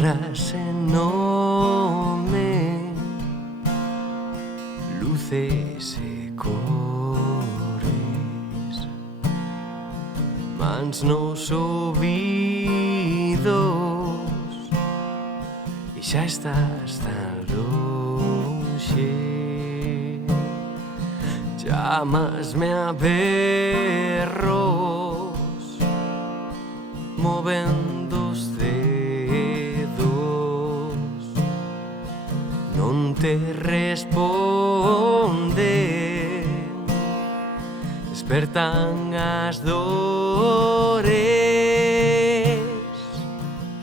caras enormes, luces e cores, mans nos ouvidos, e xa estás tan lonxe. Chámasme a berros, movendo os dedos, non te responde, despertan as dores,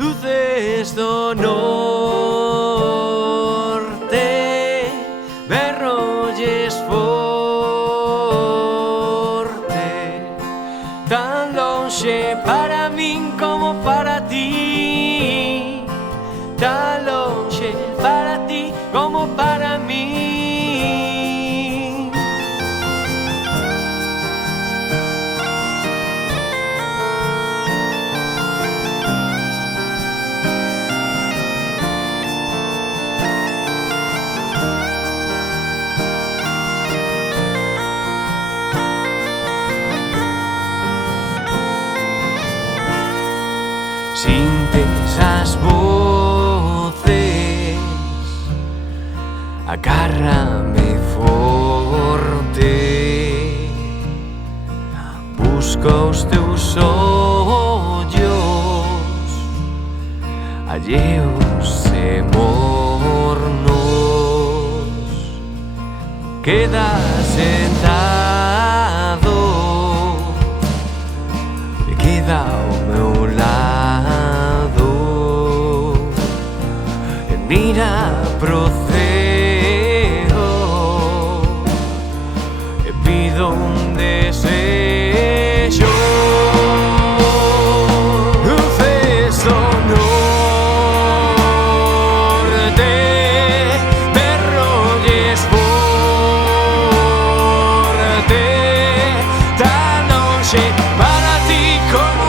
luces do norte, berrolles forte, tan lonxe para min como para ti, tan lonxe para ti como para mí. Sintes as voces, agárrame forte, busca os teus ollos, alleos e mornos, queda sentado, queda ao meu lado, mira pro ceo e pido un desexo. Luces do norte, berrolles forte, tan lonxe para ti como